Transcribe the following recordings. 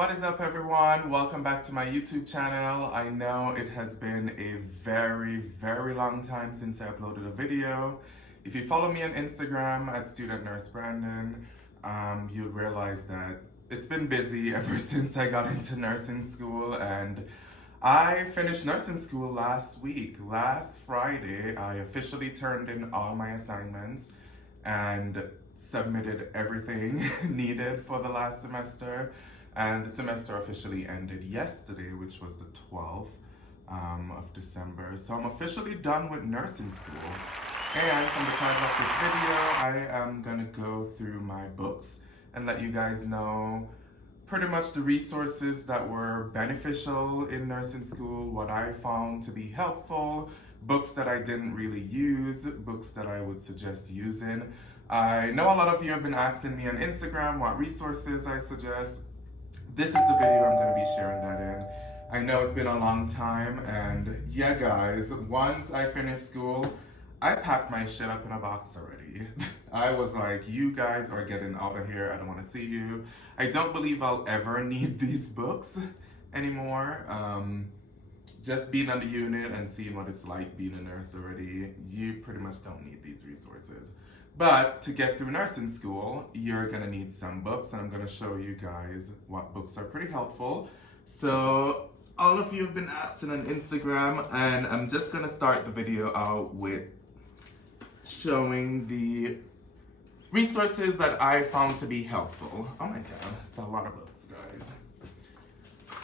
What is up, everyone? Welcome back to my YouTube channel. I know it has been a very long time since I uploaded a video. If you follow me on Instagram at Student Nurse Brandon, you'll realize that it's been busy ever since I got into nursing school, and I finished nursing school last week. Last Friday, I officially turned in all my assignments and submitted everything needed for the last semester. And the semester officially ended yesterday, which was the 12th of December. So I'm officially done with nursing school. And from the title of this video, I am gonna go through my books and let you guys know pretty much the resources that were beneficial in nursing school, what I found to be helpful, books that I didn't really use, books that I would suggest using. I know a lot of you have been asking me on Instagram what resources I suggest. This is the video I'm going to be sharing that in. I know it's been a long time, and yeah guys, once I finished school, I packed my shit up in a box already. I was like, you guys are getting out of here, I don't want to see you. I don't believe I'll ever need these books anymore. Just being on the unit and seeing what it's like being a nurse already, you pretty much don't need these resources. But to get through nursing school, you're gonna need some books, and I'm gonna show you guys what books are pretty helpful. So all of you have been asking on Instagram, and I'm just gonna start the video out with showing the resources that I found to be helpful. Oh my god, it's a lot of books, guys.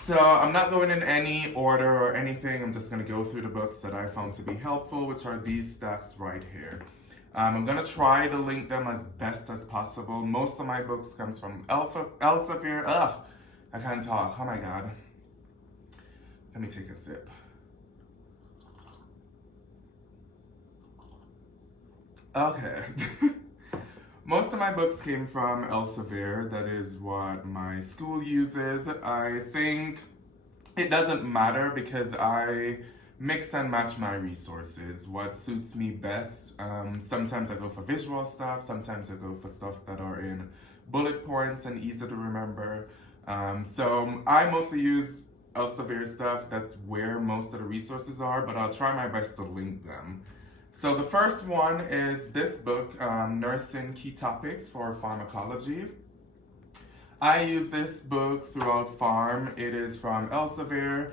So I'm not going in any order or anything, I'm just gonna go through the books that I found to be helpful, which are these stacks right here. I'm gonna try to link them as best as possible. Most of my books comes from Elsevier. Ugh, I can't talk, oh my god. Let me take a sip. Okay. Most of my books came from Elsevier. That is what my school uses. I think it doesn't matter because I mix and match my resources, what suits me best. Sometimes I go for visual stuff, sometimes I go for stuff that are in bullet points and easy to remember. So I mostly use Elsevier stuff, that's where most of the resources are, but I'll try my best to link them. So the first one is this book, Nursing Key Topics for Pharmacology. I use this book throughout Pharm. It is from Elsevier.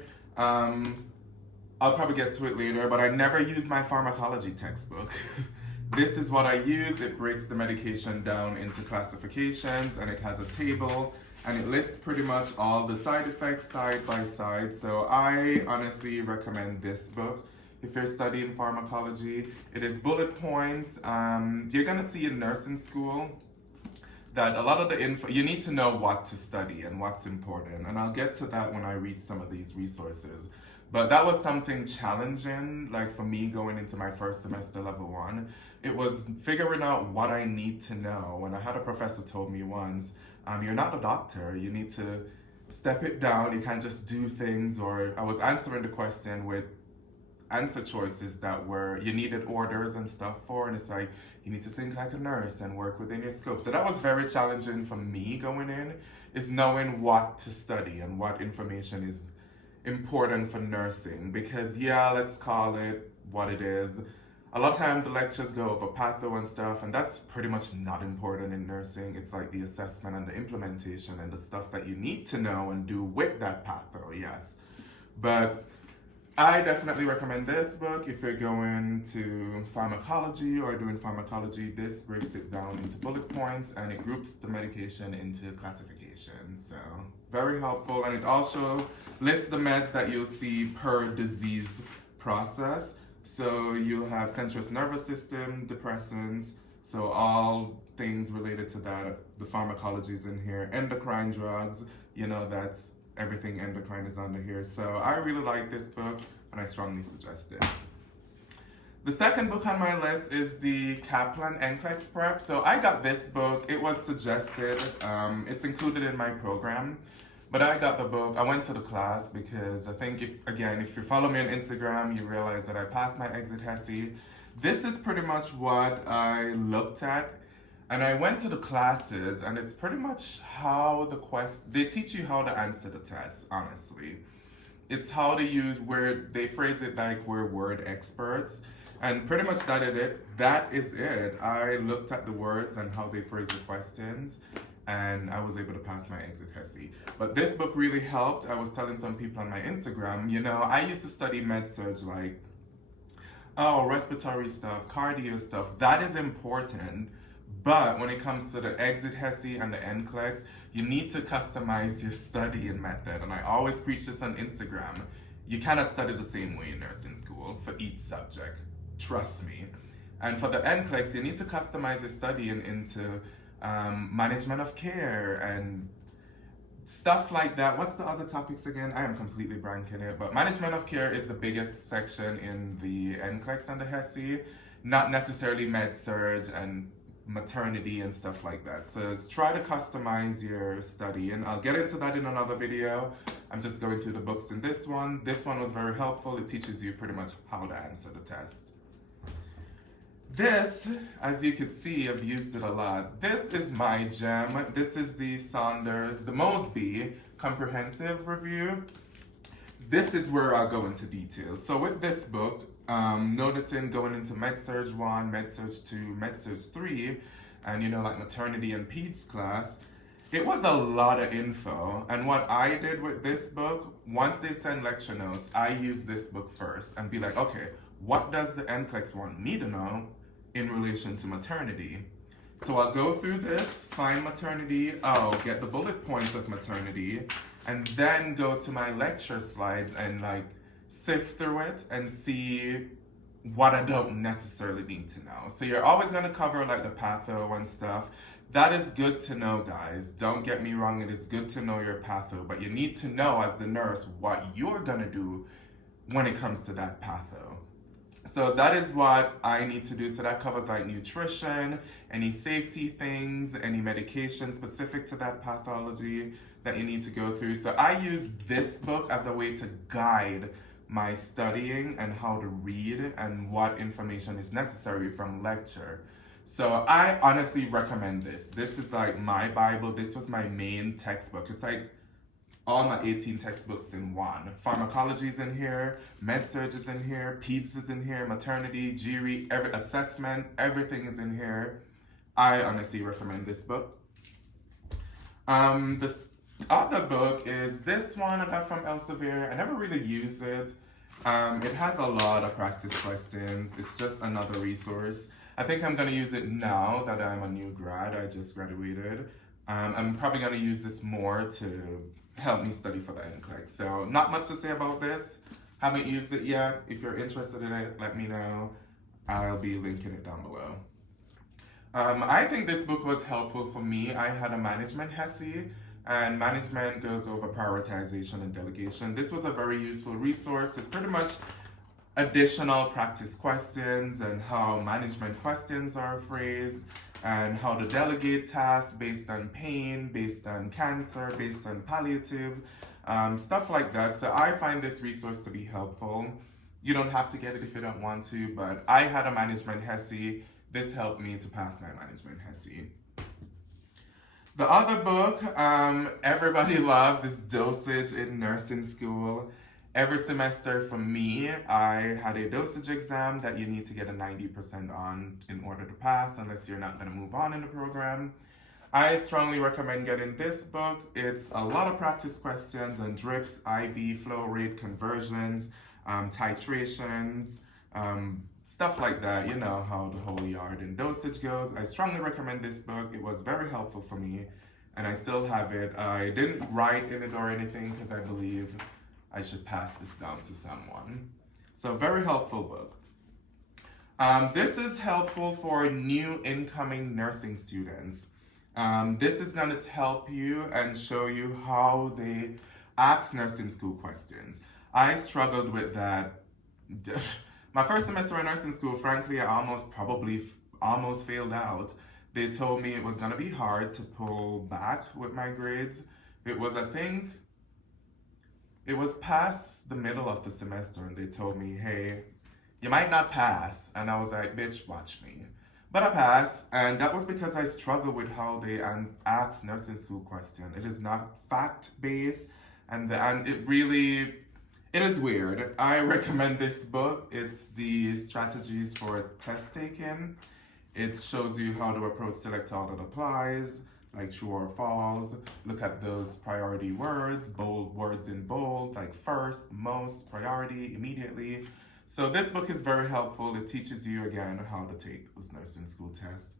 I'll probably get to it later, but I never use my pharmacology textbook. This is what I use. It breaks the medication down into classifications, and it has a table, and it lists pretty much all the side effects side by side. So I honestly recommend this book if you're studying pharmacology. It is bullet points. You're gonna see in nursing school that a lot of the info, you need to know what to study and what's important. And I'll get to that when I read some of these resources. But that was something challenging, like for me going into my first semester level 1. It was figuring out what I need to know. And I had a professor told me once, you're not a doctor, you need to step it down, you can't just do things. Or I was answering the question with answer choices that were, you needed orders and stuff for, and it's like, you need to think like a nurse and work within your scope. So that was very challenging for me going in, is knowing what to study and what information is important for nursing. Because yeah, let's call it what it is. A lot of time the lectures go over patho and stuff, and that's pretty much not important in nursing. It's like the assessment and the implementation and the stuff that you need to know and do with that patho, yes. But I definitely recommend this book if you're going to pharmacology or doing pharmacology. This breaks it down into bullet points, and it groups the medication into classification. So very helpful, and it also lists the meds that you'll see per disease process. So you'll have central nervous system, depressants, so all things related to that. The pharmacology is in here. Endocrine drugs, you know, that's everything endocrine is under here. So I really like this book, and I strongly suggest it. The second book on my list is the Kaplan NCLEX Prep. So I got this book. It was suggested. It's included in my program. But I got the book. I went to the class because I think, if you follow me on Instagram, you realize that I passed my exit HESSIE. This is pretty much what I looked at And I went to the classes, and it's pretty much how they teach you how to answer the test, honestly. It's how to use where they phrase it like we're word experts. And pretty much that is it. I looked at the words and how they phrase the questions, and I was able to pass my exit HESSIE. But this book really helped. I was telling some people on my Instagram, I used to study med-surg like, respiratory stuff, cardio stuff. That is important. But when it comes to the exit HESSIE and the NCLEX, you need to customize your studying method. And I always preach this on Instagram. You cannot study the same way in nursing school for each subject. Trust me. And for the NCLEX, you need to customize your studying into management of care and stuff like that. What's the other topics again? I am completely blanking it. But management of care is the biggest section in the NCLEX and the HESSIE, not necessarily med-surg and maternity and stuff like that. So just try to customize your study, and I'll get into that in another video. I'm just going through the books in this one. This one was very helpful. It teaches you pretty much how to answer the test. This, as you can see, I've used it a lot. This is my gem. This is the Saunders, the Mosby Comprehensive Review. This is where I'll go into details. So with this book, noticing going into med-surg 1, med-surg 2, med-surg 3, and like maternity and peds class, it was a lot of info. And what I did with this book, once they send lecture notes, I use this book first and be like, okay, what does the NCLEX want me to know in relation to maternity? So I'll go through this, find maternity, get the bullet points of maternity, and then go to my lecture slides and like sift through it and see what I don't necessarily need to know. So you're always going to cover like the patho and stuff. That is good to know, guys. Don't get me wrong, it is good to know your patho, but you need to know as the nurse what you're going to do when it comes to that patho. So that is what I need to do. So that covers like nutrition, any safety things, any medication specific to that pathology that you need to go through. So I use this book as a way to guide my studying and how to read and what information is necessary from lecture. So I honestly recommend this. This is like my Bible. This was my main textbook. It's like all my 18 textbooks in one. Pharmacology is in here, med-surg is in here, peds is in here, maternity, GRE, every assessment, everything is in here. I honestly recommend this book. This other book is this one I got from Elsevier. I never really used it. It has a lot of practice questions. It's just another resource. I think I'm going to use it now that I'm a new grad. I just graduated. I'm probably going to use this more to help me study for the NCLEX. So not much to say about this. Haven't used it yet. If you're interested in it, let me know. I'll be linking it down below. I think this book was helpful for me. I had a management HESSIE, and management goes over prioritization and delegation. This was a very useful resource. It's pretty much additional practice questions and how management questions are phrased and how to delegate tasks based on pain, based on cancer, based on palliative, stuff like that. So I find this resource to be helpful. You don't have to get it if you don't want to, but I had a management HESSIE. This helped me to pass my management HESSIE. The other book everybody loves is Dosage in nursing school. Every semester for me, I had a dosage exam that you need to get a 90% on in order to pass, unless you're not going to move on in the program. I strongly recommend getting this book. It's a lot of practice questions on drips, IV, flow rate, conversions, titrations, stuff like that. You know how the whole yard in dosage goes. I strongly recommend this book. It was very helpful for me, and I still have it. I didn't write in it or anything because I believe I should pass this down to someone. So very helpful book. This is helpful for new incoming nursing students. This is going to help you and show you how they ask nursing school questions. I struggled with that. My first semester in nursing school, frankly, I almost failed out. They told me it was going to be hard to pull back with my grades. It was, I think, it was past the middle of the semester and they told me, hey, you might not pass. And I was like, bitch, watch me. But I passed, and that was because I struggled with how they ask nursing school question. It is not fact-based, and it is weird. I recommend this book. It's the strategies for test taking. It shows you how to approach select all that applies, like true or false. Look at those priority words, bold words in bold, like first, most, priority, immediately. So this book is very helpful. It teaches you again how to take those nursing school tests.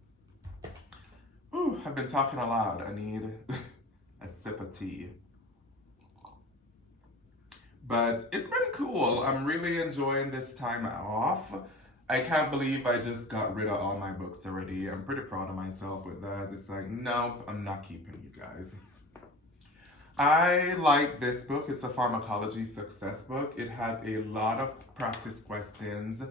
Ooh, I've been talking a lot. I need a sip of tea. But it's been cool. I'm really enjoying this time off. I can't believe I just got rid of all my books already. I'm pretty proud of myself with that. It's like, nope, I'm not keeping you guys. I like this book. It's a Pharmacology Success book. It has a lot of practice questions.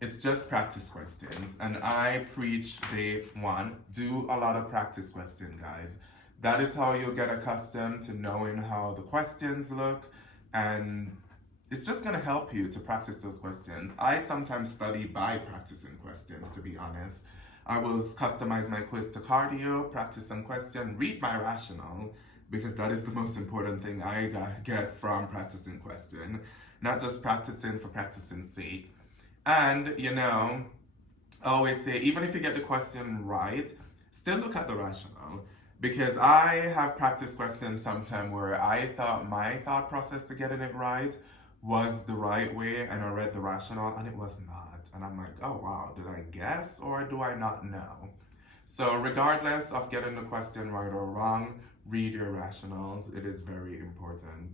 It's just practice questions. And I preach day one, do a lot of practice questions, guys. That is how you'll get accustomed to knowing how the questions look, and it's just gonna help you to practice those questions. I sometimes study by practicing questions, to be honest. I will customize my quiz to cardio, practice some question, read my rationale, because that is the most important thing I get from practicing question. Not just practicing for practicing's sake. And, I always say, even if you get the question right, still look at the rationale. Because I have practice questions sometime where I thought my thought process to getting it right was the right way, and I read the rationale and it was not. And I'm like, oh wow, did I guess or do I not know? So regardless of getting the question right or wrong, read your rationales. It is very important.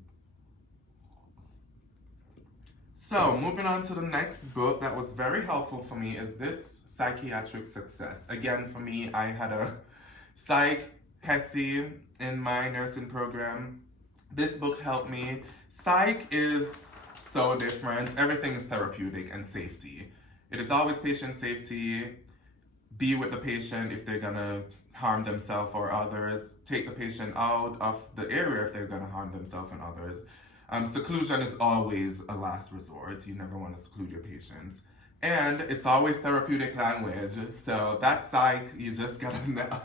So moving on to the next book that was very helpful for me is this Psychiatric Success. Again, for me, I had a psych HESSIE in my nursing program. This book helped me. Psych is so different. Everything is therapeutic and safety. It is always patient safety. Be with the patient if they're gonna harm themselves or others. Take the patient out of the area if they're gonna harm themselves and others. Seclusion is always a last resort. You never want to seclude your patients. And it's always therapeutic language. So that's psych. You just got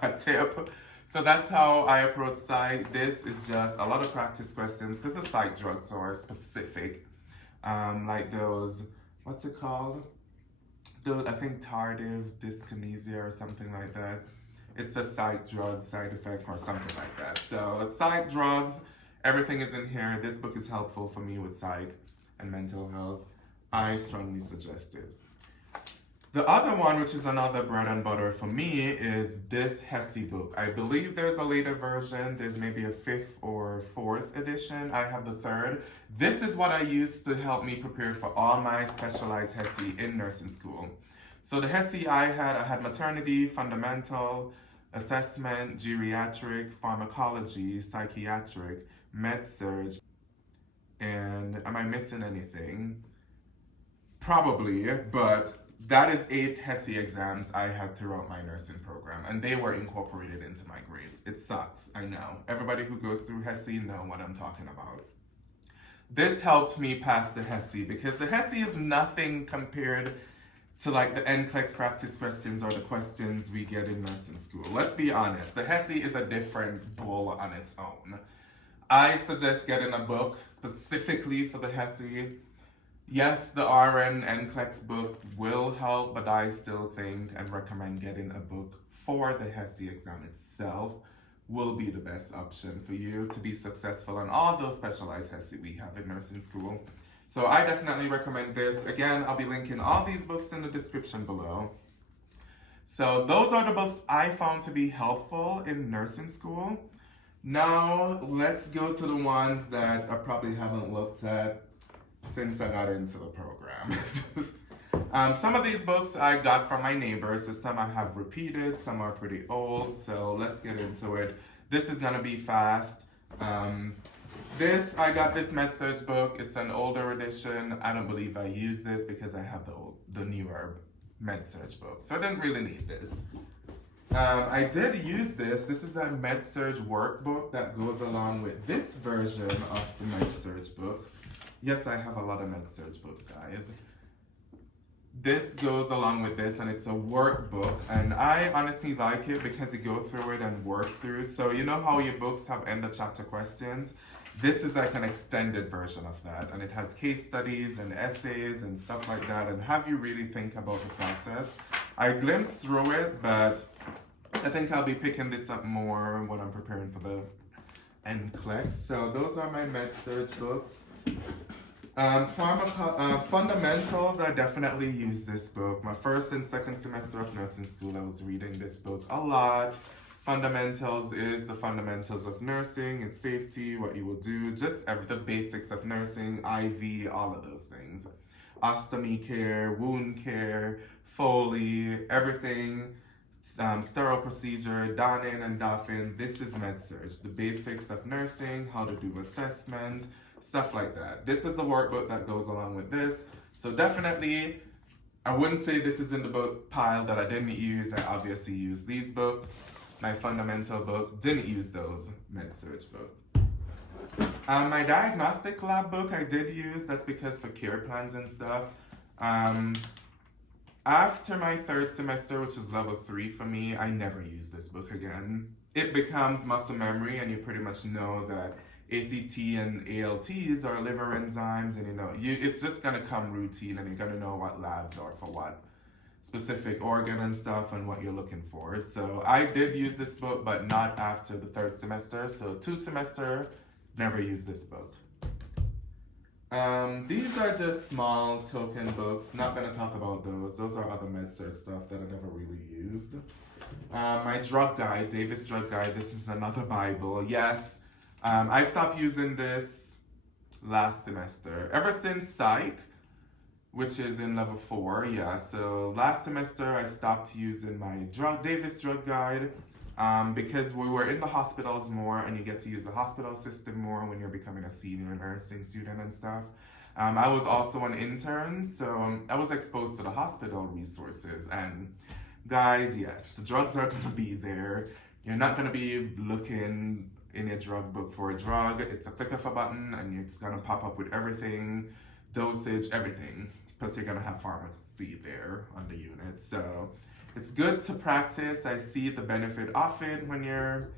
a tip. So that's how I approach psych. This is just a lot of practice questions because the psych drugs are specific. Like those, what's it called? Those, I think tardive dyskinesia or something like that. It's a psych drug side effect or something like that. So psych drugs, everything is in here. This book is helpful for me with psych and mental health. I strongly suggest it. The other one, which is another bread and butter for me, is this HESSIE book. I believe there's a later version. There's maybe a 5th or 4th edition. I have the 3rd. This is what I used to help me prepare for all my specialized HESSIE in nursing school. So the HESSIE I had maternity, fundamental, assessment, geriatric, pharmacology, psychiatric, med-surg, and am I missing anything? Probably, but that is 8 HESSIE exams I had throughout my nursing program, and they were incorporated into my grades. It sucks, I know. Everybody who goes through HESSIE know what I'm talking about. This helped me pass the HESSIE because the HESSIE is nothing compared to like the NCLEX practice questions or the questions we get in nursing school. Let's be honest, the HESSIE is a different bull on its own. I suggest getting a book specifically for the HESSIE. Yes, the RN NCLEX book will help, but I still think and recommend getting a book for the HESSIE exam itself will be the best option for you to be successful in all those specialized HESSIE we have in nursing school. So I definitely recommend this. Again, I'll be linking all these books in the description below. So those are the books I found to be helpful in nursing school. Now, let's go to the ones that I probably haven't looked at since I got into the program. Some of these books I got from my neighbors, so some I have repeated, some are pretty old, so let's get into it. This is gonna be fast. I got this med-surg book. It's an older edition. I don't believe I use this because I have the newer med-surg book, so I didn't really need this. I did use this. This is a med-surg workbook that goes along with this version of the med-surg book. Yes, I have a lot of med-surg books, guys. this goes along with this, and it's a workbook, and I honestly like it because you go through it and work through. So you know how your books have end of chapter questions? This is like an extended version of that, and it has case studies and essays and stuff like that, and have you really think about the process. I glimpsed through it, but I think I'll be picking this up more when I'm preparing for the NCLEX. So those are my med-surg books. Fundamentals, I definitely use this book. My first and second semester of nursing school, I was reading this book a lot. Fundamentals is the fundamentals of nursing, its safety, what you will do, just the basics of nursing, IV, all of those things. Ostomy care, wound care, Foley, everything, sterile procedure, donning and doffing. This is med-surg, the basics of nursing, how to do assessment, stuff like that. This is a workbook that goes along with this. So definitely, I wouldn't say this is in the book pile that I didn't use. I obviously used these books. My fundamental book, didn't use those med-surg book. My Diagnostic Lab book I did use. That's because for care plans and stuff. After my third semester, which is level 3 for me, I never used this book again. It becomes muscle memory, and you pretty much know that ACT and ALTs are liver enzymes, and it's just gonna come routine, and you're gonna know what labs are for what specific organ and stuff and what you're looking for. So I did use this book, but not after the third semester. So 2 semester, never used this book. These are just small token books. Not gonna talk about those. Those are other med-surg stuff that I never really used. My drug guide, Davis Drug Guide. This is another Bible. Yes. I stopped using this last semester. Ever since psych, which is in level 4, yeah. So last semester I stopped using my Davis Drug Guide because we were in the hospitals more, and you get to use the hospital system more when you're becoming a senior nursing student and stuff. I was also an intern, so I was exposed to the hospital resources. And guys, yes, the drugs are gonna be there. You're not gonna be looking in your drug book for a drug. It's a click of a button, and it's gonna pop up with everything, dosage, everything. Plus you're gonna have pharmacy there on the unit. So it's good to practice. I see the benefit of it when you're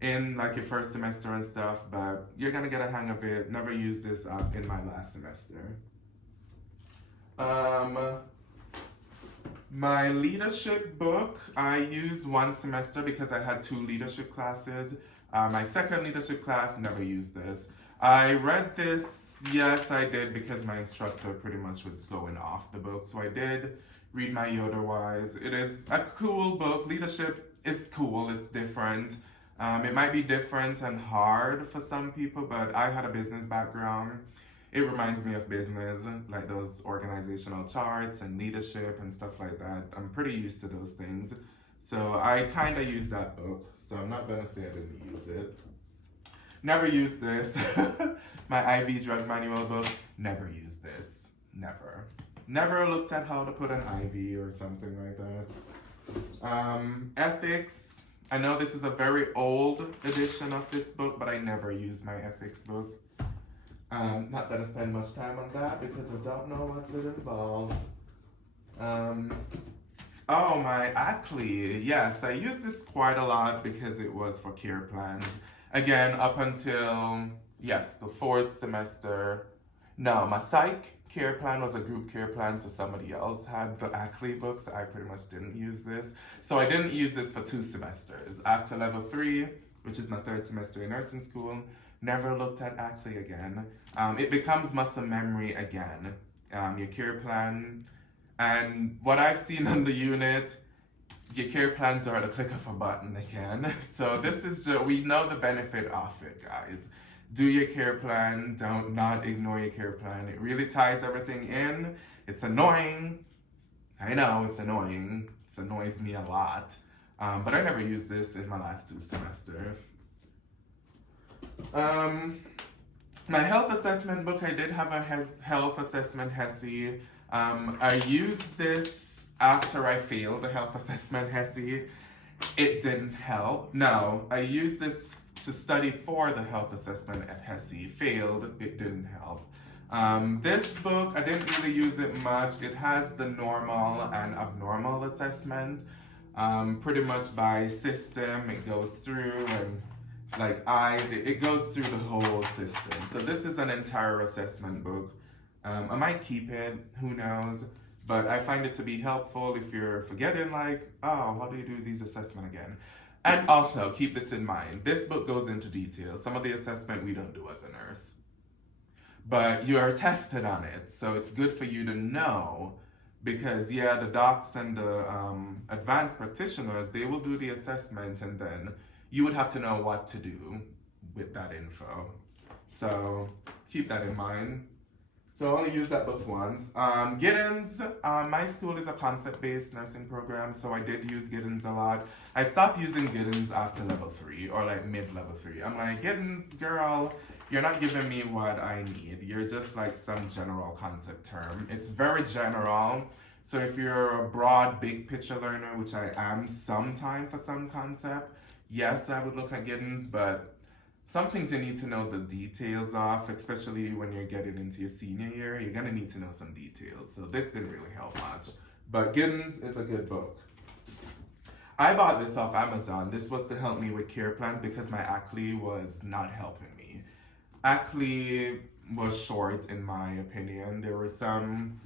in like your first semester and stuff, but you're gonna get a hang of it. Never used this up in my last semester. My leadership book, I used 1 semester because I had 2 leadership classes. My second leadership class, never used this. I read this, yes I did, because my instructor pretty much was going off the book. So I did read my Yoda Wise. It is a cool book. Leadership is cool, it's different. It might be different and hard for some people, but I had a business background. It reminds me of business, like those organizational charts and leadership and stuff like that. I'm pretty used to those things. So I kind of use that book, so I'm not gonna say I didn't use it. Never used this. My IV drug manual book, never used this, never. Never looked at how to put an IV or something like that. Ethics, I know this is a very old edition of this book, but I never used my ethics book. Not that I spend much time on that because I don't know what's involved. Oh, my ACLE. Yes, I used this quite a lot because it was for care plans. Again, up until, yes, the 4th semester. No, my psych care plan was a group care plan, so somebody else had the ACLE book, so I pretty much didn't use this. So I didn't use this for 2 semesters. After level 3, which is my 3rd semester in nursing school, never looked at ACLE again. It becomes muscle memory again. Your care plan. And what I've seen on the unit, your care plans are at a click of a button again. So this is just, we know the benefit of it, guys. Do your care plan, don't not ignore your care plan. It really ties everything in. It's annoying. I know, it's annoying. It annoys me a lot. But I never used this in my last 2 semesters. My health assessment book, I did have a health assessment HESSIE. I used this after I failed the health assessment HESSIE. It didn't help. No, I used this to study for the health assessment at HESSIE. Failed, it didn't help. This book, I didn't really use it much. It has the normal and abnormal assessment. Pretty much by system, it goes through, and like eyes, it goes through the whole system. So this is an entire assessment book. I might keep it, who knows? But I find it to be helpful if you're forgetting, like, oh, how do you do these assessment again? And also, keep this in mind. This book goes into detail. Some of the assessment we don't do as a nurse. But you are tested on it, so it's good for you to know, because yeah, the docs and the advanced practitioners, they will do the assessment, and then you would have to know what to do with that info. So keep that in mind. So I only use that book once. Giddens, my school is a concept-based nursing program, so I did use Giddens a lot. I stopped using Giddens after level 3, or like mid-level 3. I'm like, Giddens, girl, you're not giving me what I need. You're just like some general concept term. It's very general. So if you're a broad, big picture learner, which I am sometime for some concept, yes, I would look at Giddens, but some things you need to know the details of, especially when you're getting into your senior year. You're gonna need to know some details. So this didn't really help much. But Giddens is a good book. I bought this off Amazon. This was to help me with care plans because my ACLE was not helping me. ACLE was short in my opinion. There were some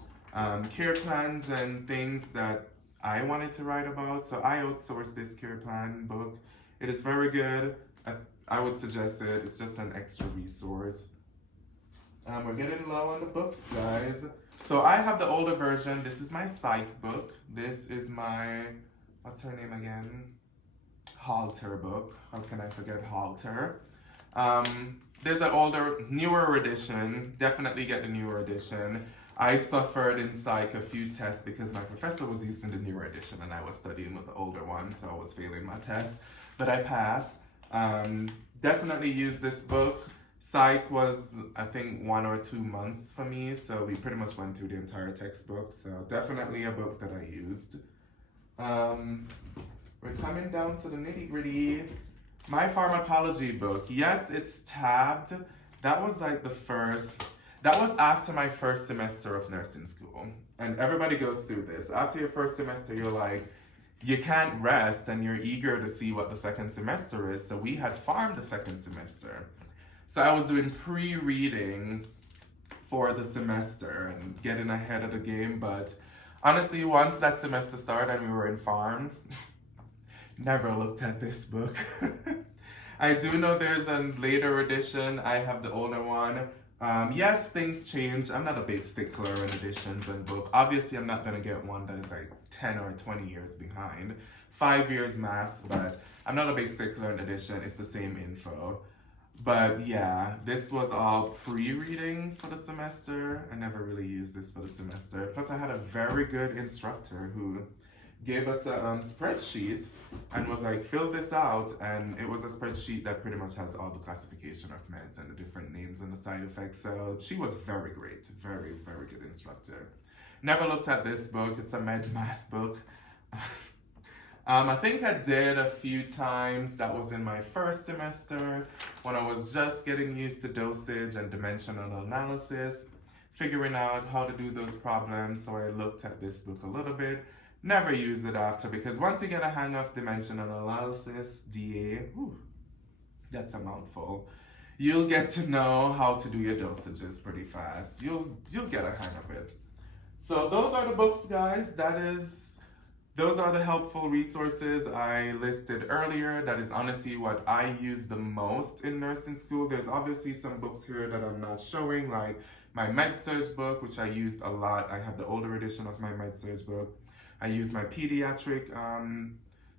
care plans and things that I wanted to write about. So I outsourced this care plan book. It is very good. I would suggest it. It's just an extra resource. We're getting low on the books, guys. So I have the older version. This is my psych book. This is my, what's her name again? Halter book. How can I forget Halter? There's an older, newer edition. Definitely get the newer edition. I suffered in psych a few tests because my professor was using the newer edition and I was studying with the older one, so I was failing my tests. But I passed. Definitely use this book. Psych was, I think, 1 or 2 months for me, so we pretty much went through the entire textbook, so definitely a book that I used. We're coming down to the nitty-gritty. My pharmacology book, yes, it's tabbed. That was like that was after my first semester of nursing school. And everybody goes through this. After your first semester, you're like, you can't rest and you're eager to see what the second semester is. So we had pharm the second semester. So I was doing pre-reading for the semester and getting ahead of the game. But honestly, once that semester started and we were in pharm, never looked at this book. I do know there's a later edition. I have the older one. Yes, things change. I'm not a big stickler in editions and book. Obviously, I'm not gonna get one that is like 10 or 20 years behind. 5 years max, but I'm not a big stickler in edition. It's the same info. But yeah, this was all pre-reading for the semester. I never really used this for the semester. Plus, I had a very good instructor who gave us a spreadsheet and was like, fill this out, and it was a spreadsheet that pretty much has all the classification of meds and the different names and the side effects. So she was very great, very, very good instructor. Never looked at this book. It's a med math book. I think I did a few times. That was in my first semester when I was just getting used to dosage and dimensional analysis, figuring out how to do those problems. So I looked at this book a little bit. Never use it after, because once you get a hang of dimensional analysis, DA, that's a mouthful. You'll get to know how to do your dosages pretty fast. You'll get a hang of it. So those are the books, guys. Those are the helpful resources I listed earlier. That is honestly what I use the most in nursing school. There's obviously some books here that I'm not showing, like my med-surg book, which I used a lot. I have the older edition of my med-surg book. I used my pediatric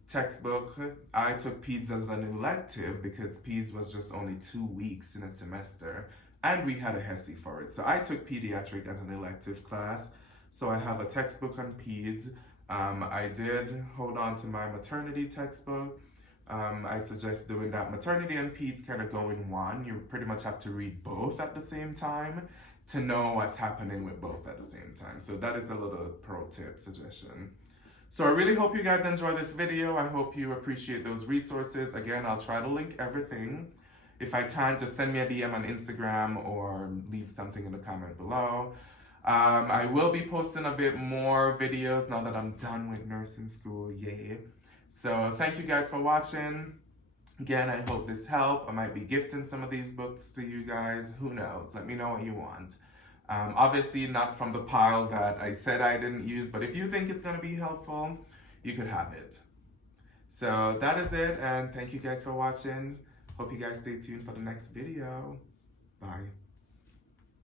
textbook. I took peds as an elective because peds was just only 2 weeks in a semester, and we had a HESSIE for it. So I took pediatric as an elective class. So I have a textbook on peds. I did hold on to my maternity textbook. I suggest doing that. Maternity and peds kind of go in one. You pretty much have to read both at the same time to know what's happening with both at the same time. So that is a little pro tip suggestion. So I really hope you guys enjoy this video. I hope you appreciate those resources. Again, I'll try to link everything. If I can't, just send me a DM on Instagram or leave something in the comment below. I will be posting a bit more videos now that I'm done with nursing school, yay. So thank you guys for watching. Again, I hope this helped. I might be gifting some of these books to you guys. Who knows? Let me know what you want. Obviously not from the pile that I said I didn't use, but if you think it's going to be helpful, you could have it. So that is it, and thank you guys for watching. Hope you guys stay tuned for the next video. Bye.